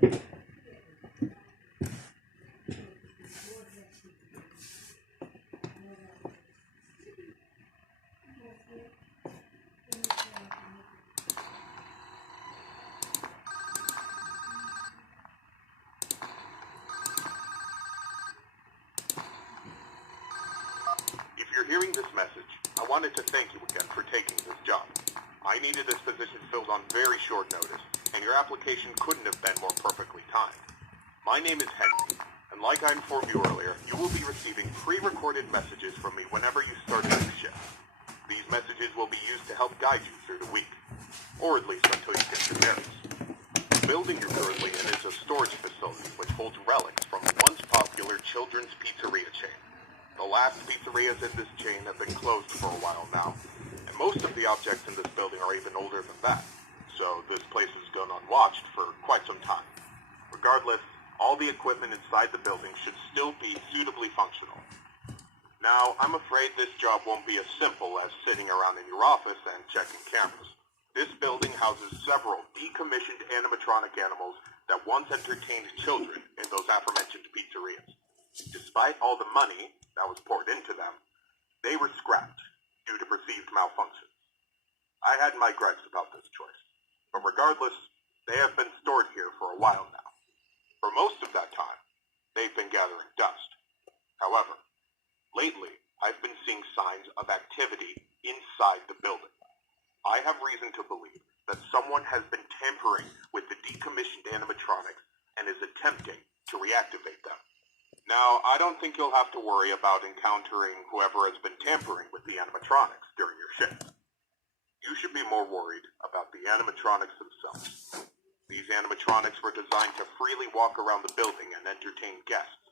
If you're hearing this message, I wanted to thank you again for taking this job. I needed this position filled on very short notice, and your application couldn't have been more perfectly timed. My name is Henry, and like I informed you earlier, you will be receiving pre-recorded messages from me whenever you start a new shift. These messages will be used to help guide you through the week, or at least until you get your bearings. The building you're currently in is a storage facility which holds relics from the once popular children's pizzeria chain. The last pizzerias in this chain have been closed for a while now, and most of the objects in this building are even older than that, so this place has gone unwatched for quite some time. Regardless, all the equipment inside the building should still be suitably functional. Now, I'm afraid this job won't be as simple as sitting around in your office and checking cameras. This building houses several decommissioned animatronic animals that once entertained children in those aforementioned pizzerias. Despite all the money that was poured into them, they were scrapped due to perceived malfunctions. I had my gripes about this choice, but regardless, they have been stored here for a while now. For most of that time, they've been gathering dust. However, lately, I've been seeing signs of activity inside the building. I have reason to believe that someone has been tampering with the decommissioned animatronics and is attempting to reactivate them. Now, I don't think you'll have to worry about encountering whoever has been tampering with the animatronics during your shift. You should be more worried about the animatronics themselves. These animatronics were designed to freely walk around the building and entertain guests.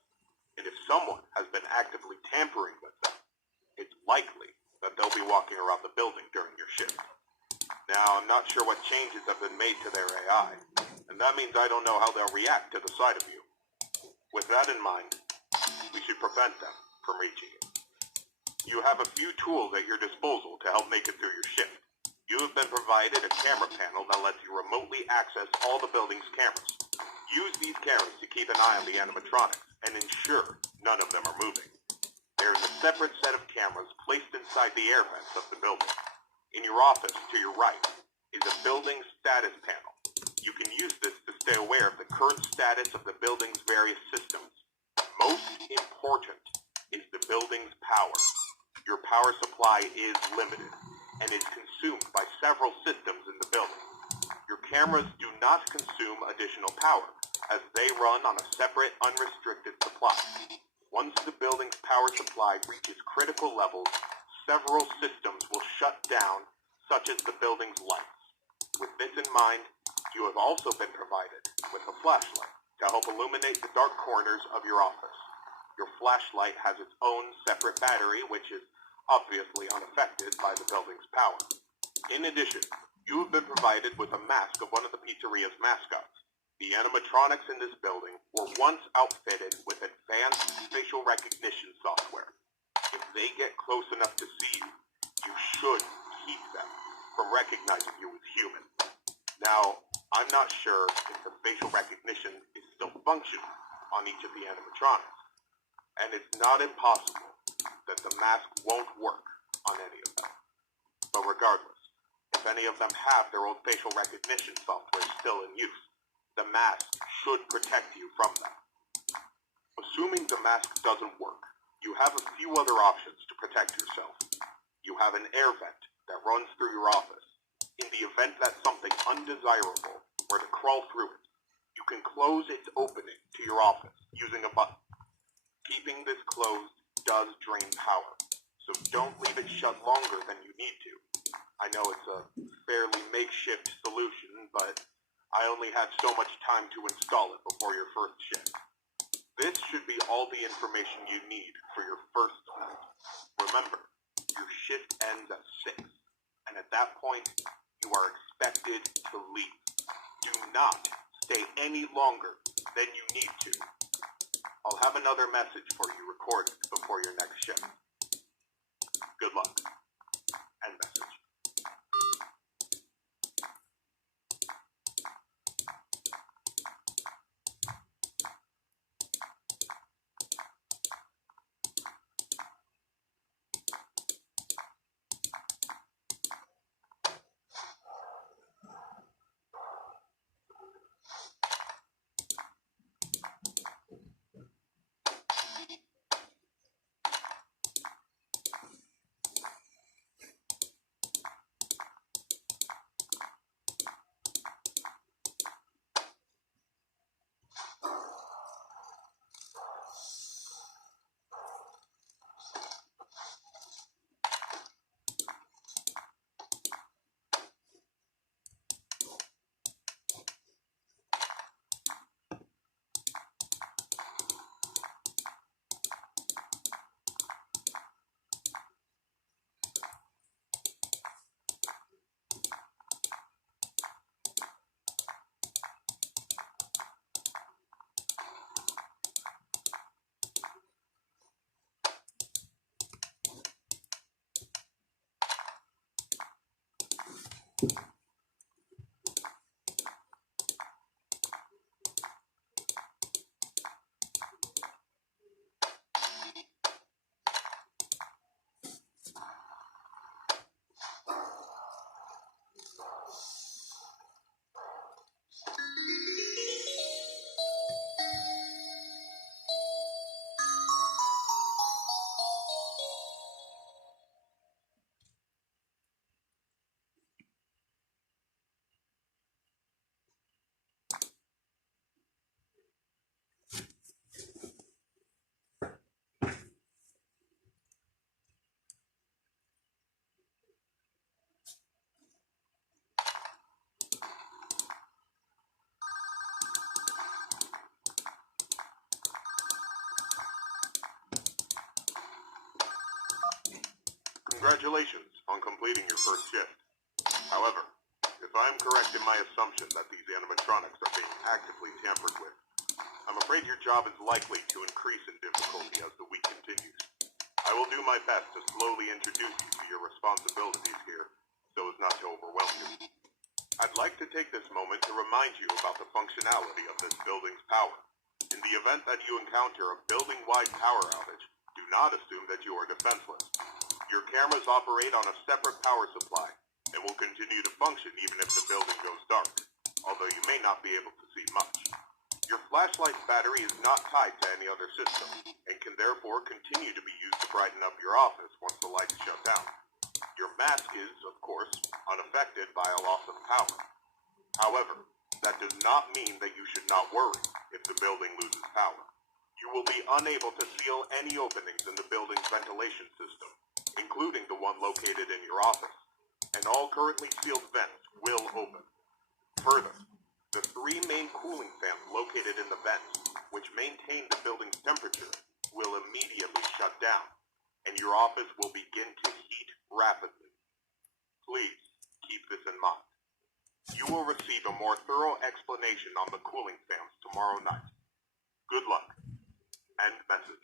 And if someone has been actively tampering with them, it's likely that they'll be walking around the building during your shift. Now, I'm not sure what changes have been made to their AI, and that means I don't know how they'll react to the sight of you. With that in mind, we should prevent them from reaching you. You have a few tools at your disposal to help make it through your shift. You have been provided a camera panel that lets you remotely access all the building's cameras. Use these cameras to keep an eye on the animatronics and ensure none of them are moving. There is a separate set of cameras placed inside the air vents of the building. In your office to your right is a building status panel. You can use this to stay aware of the current status of the building's various systems. Most important is the building's power. Your power supply is limited and is consumed by several systems in the building. Your cameras do not consume additional power, as they run on a separate, unrestricted supply. Once the building's power supply reaches critical levels, several systems will shut down, such as the building's lights. With this in mind, you have also been provided with a flashlight to help illuminate the dark corners of your office. Your flashlight has its own separate battery, which is obviously unaffected by the building's power. In addition, you have been provided with a mask of one of the pizzeria's mascots. The animatronics in this building were once outfitted with advanced facial recognition software. If they get close enough to see you, you should keep them from recognizing you as human. Now, I'm not sure if the facial recognition is still functioning on each of the animatronics, and it's not impossible that the mask won't work on any of them. But regardless, if any of them have their old facial recognition software still in use, the mask should protect you from them. Assuming the mask doesn't work, you have a few other options to protect yourself. You have an air vent that runs through your office. In the event that something undesirable were to crawl through it, you can close its opening to your office using a button. Keeping this closed does drain power, so don't leave it shut longer than you need to. I know it's a fairly makeshift solution, but I only had so much time to install it before your first shift. This should be all the information you need for your first shift. Remember, your shift ends at 6, and at that point, you are expected to leave. Do not stay any longer than you need to. I'll have another message for you recorded before your next shift. Good luck. End message. Congratulations on completing your first shift. However, if I am correct in my assumption that these animatronics are being actively tampered with, I'm afraid your job is likely to increase in difficulty as the week continues. I will do my best to slowly introduce you to your responsibilities here, so as not to overwhelm you. I'd like to take this moment to remind you about the functionality of this building's power. In the event that you encounter a building-wide power outage, do not assume that you are defenseless. Your cameras operate on a separate power supply and will continue to function even if the building goes dark, although you may not be able to see much. Your flashlight's battery is not tied to any other system and can therefore continue to be used to brighten up your office once the lights shut down. Your mask is, of course, unaffected by a loss of power. However, that does not mean that you should not worry if the building loses power. You will be unable to seal any openings in the building's ventilation system, including the one located in your office, and all currently sealed vents will open. Further, the 3 main cooling fans located in the vents, which maintain the building's temperature, will immediately shut down, and your office will begin to heat rapidly. Please keep this in mind. You will receive a more thorough explanation on the cooling fans tomorrow night. Good luck. End message.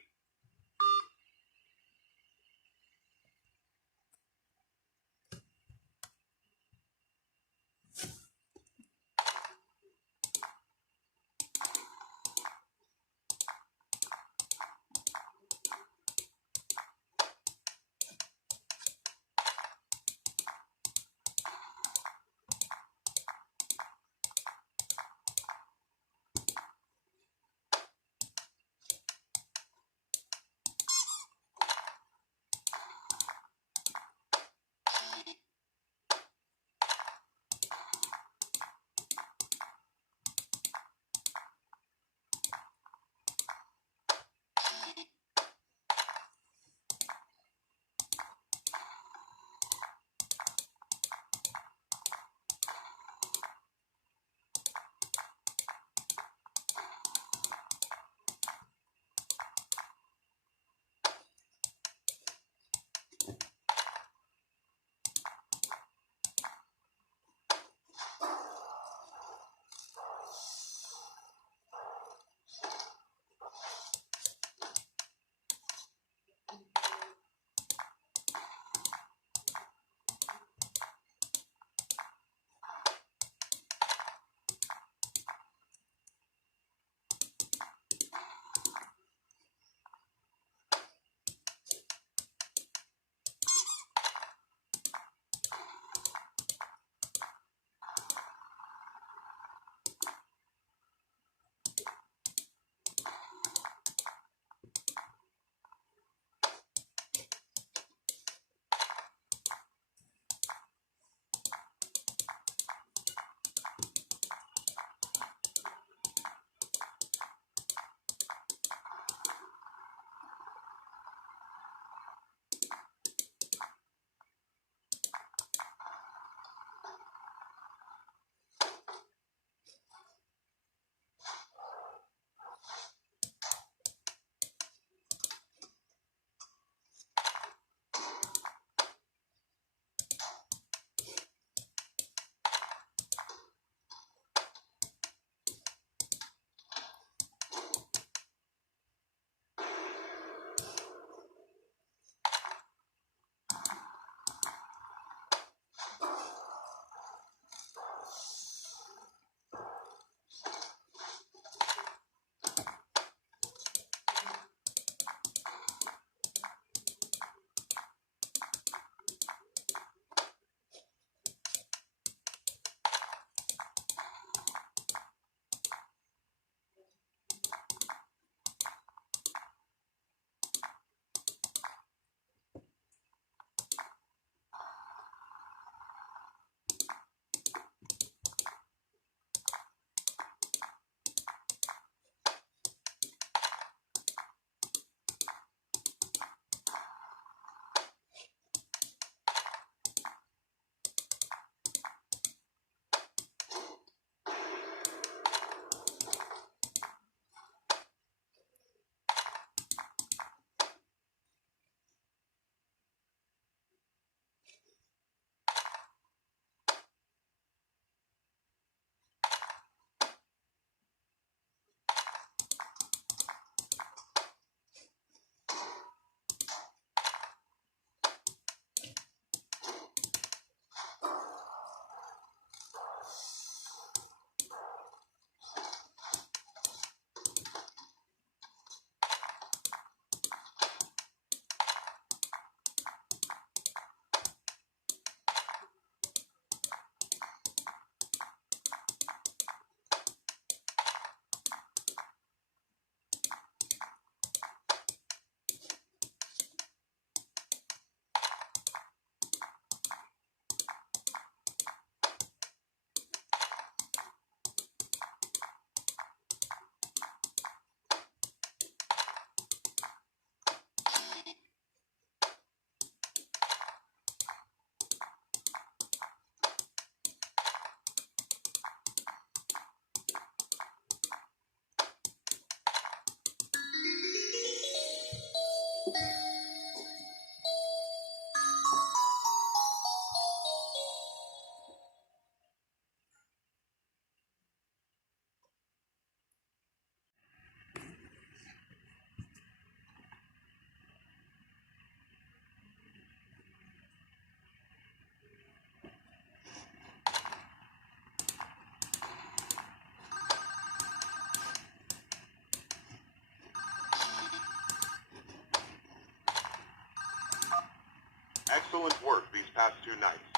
Excellent work these past 2 nights.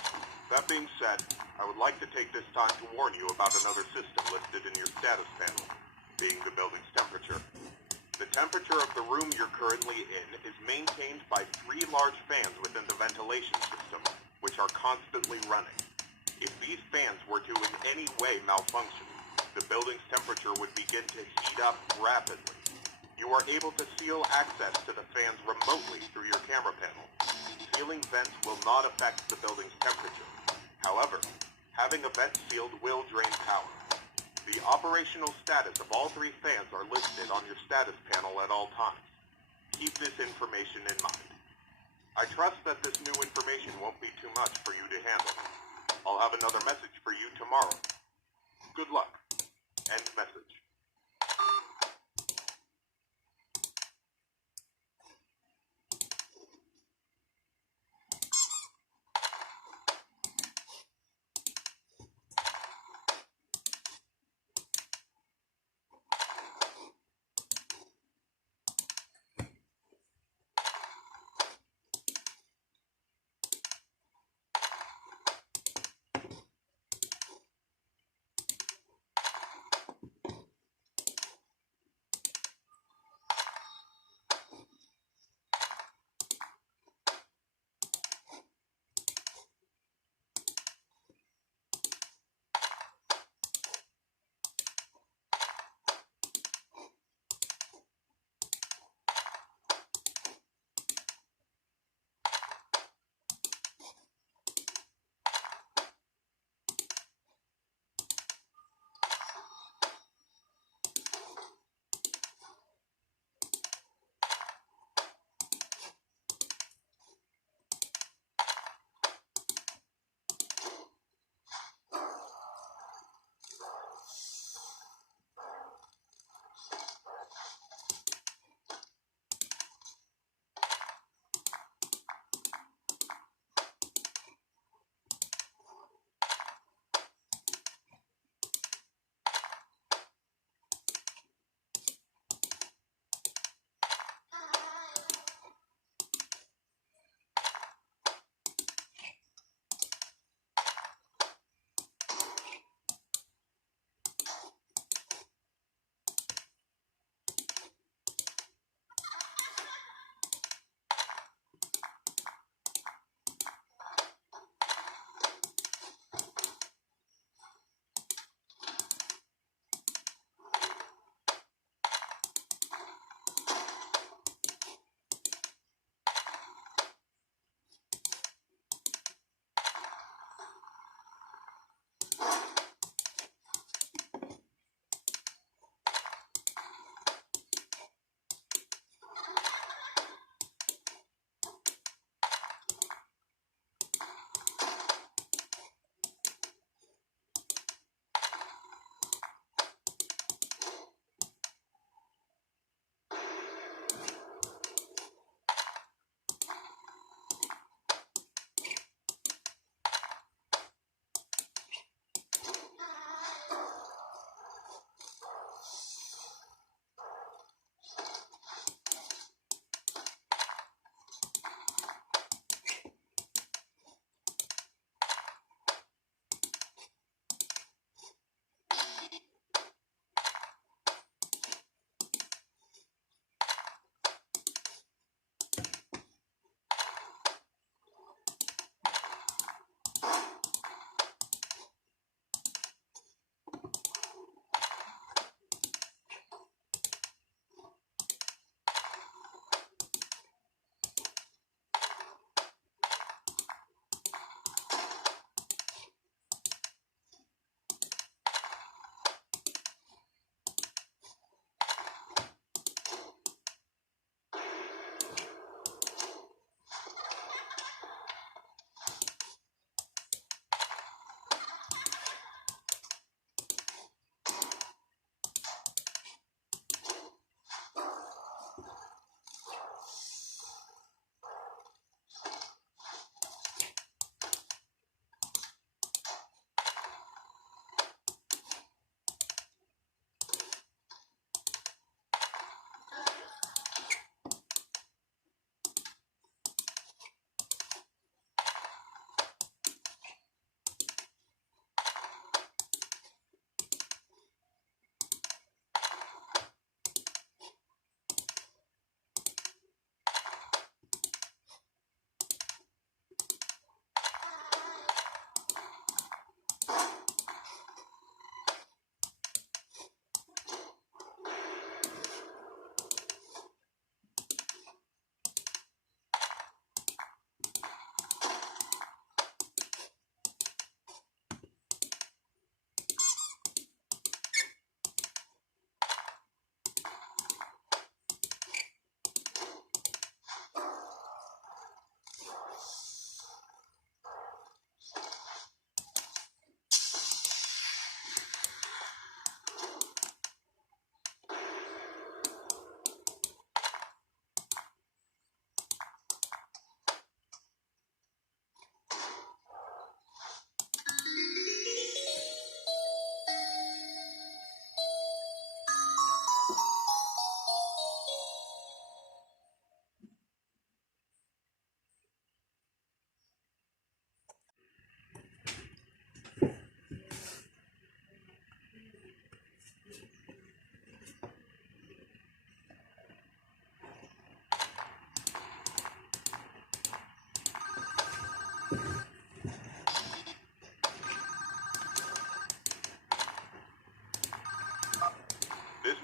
That being said, I would like to take this time to warn you about another system listed in your status panel, being the building's temperature. The temperature of the room you're currently in is maintained by 3 large fans within the ventilation system, which are constantly running. If these fans were to in any way malfunction, the building's temperature would begin to heat up rapidly. You are able to seal access to the fans remotely through your camera panel. Sealing vents will not affect the building's temperature. However, having a vent sealed will drain power. The operational status of all 3 fans are listed on your status panel at all times. Keep this information in mind. I trust that this new information won't be too much for you to handle. I'll have another message for you tomorrow. Good luck. End message.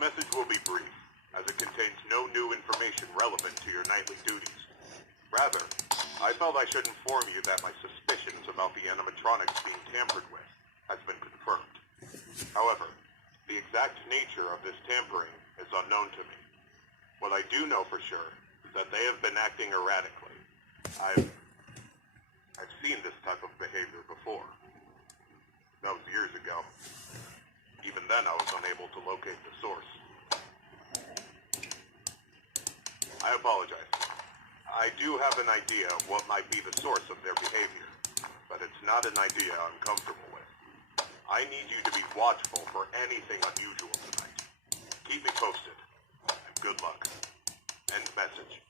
message will be brief, as it contains no new information relevant to your nightly duties. Rather, I felt I should inform you that my suspicions about the animatronics being tampered with has been confirmed. However, the exact nature of this tampering is unknown to me. What I do know for sure is that they have been acting erratically. I've seen this type of behavior before. That was years ago. Even then, I was unable to locate the source. I apologize. I do have an idea of what might be the source of their behavior, but it's not an idea I'm comfortable with. I need you to be watchful for anything unusual tonight. Keep me posted, and good luck. End message.